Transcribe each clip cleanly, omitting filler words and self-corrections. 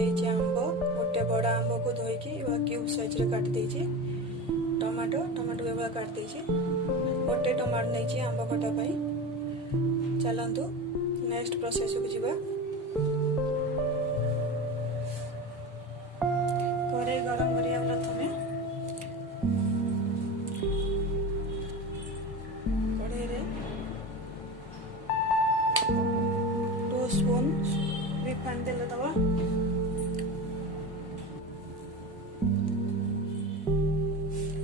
नहीं आंब गोटे बड़ आंब को धोईकी क्यूब साइज रे काट देछि। टमाटो टमाटो एवं काट देछि। गोटे टमाटो नहीं आंब खटा पाई। चलतु नेक्स्ट प्रोसेस को जीवा। कड़ाई गरम करिया प्रथमे कड़ाई रे 2 स्पून रिफाइंड तेल दवा।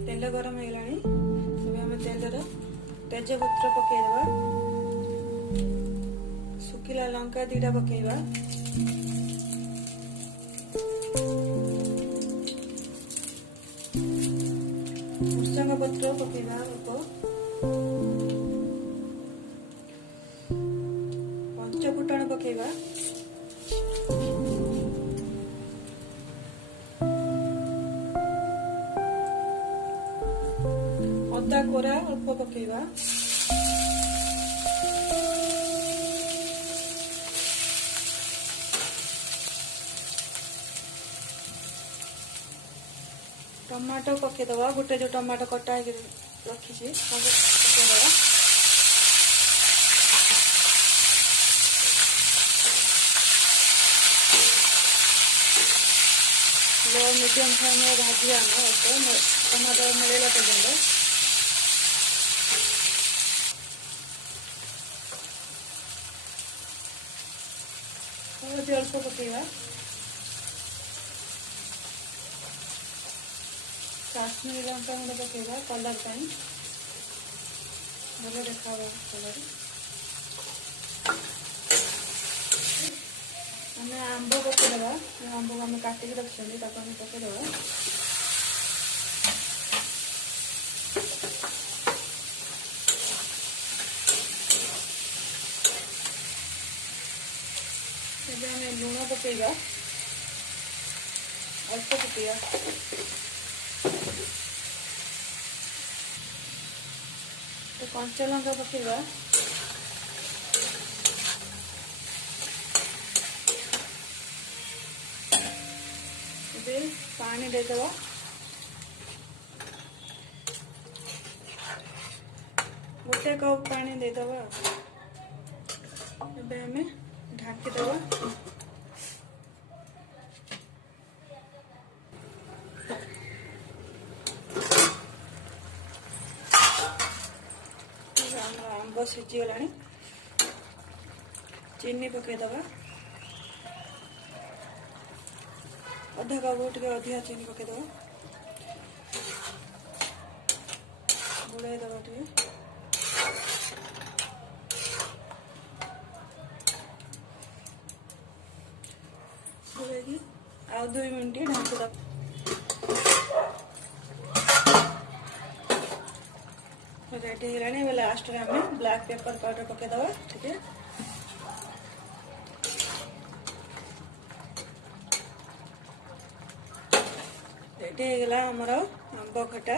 तेल गरम हो गलानी। आम तेल तेजपत्र पकईदवा। सुखिला लंका 2टा पकईवा। भृषंग पत्र पकईवा। पंचफुटन पकईवा। अदा कोरा अल्प पकईवा। टमाटो पकईदवा। गोटे जो टमाटो कटा रखी पकईदवा। लो मीडियम फ्लेम में भाजिया टमाटो मिलेला पर्यंत। हल्दी अल्प पकईवा। काश्मीरी लंका गुंड पकईवा कलर पाई भल देखा कलर। आम आंब पकईदवा। आंब को आम काटिक रखी पकईदवा। लुण पकईवा अल्प पकईवा। तो कंचा लंका पकईवा। पानी देदवा। गोटे कप पानी देदवा। आम ढाकीदवा। आंब सीझी गला। चीनी पकईदवा। अधा कप टे अधिका चीनी पकईदवा। बुड़ाईदवा टे। बुड़ाई आ 2 मिनट ढाकीदवा। रेडी है। लास्ट में आम ब्लैक पेपर पाउडर पकईदवा। ठीक है। रेडी है आमर आंब खटा।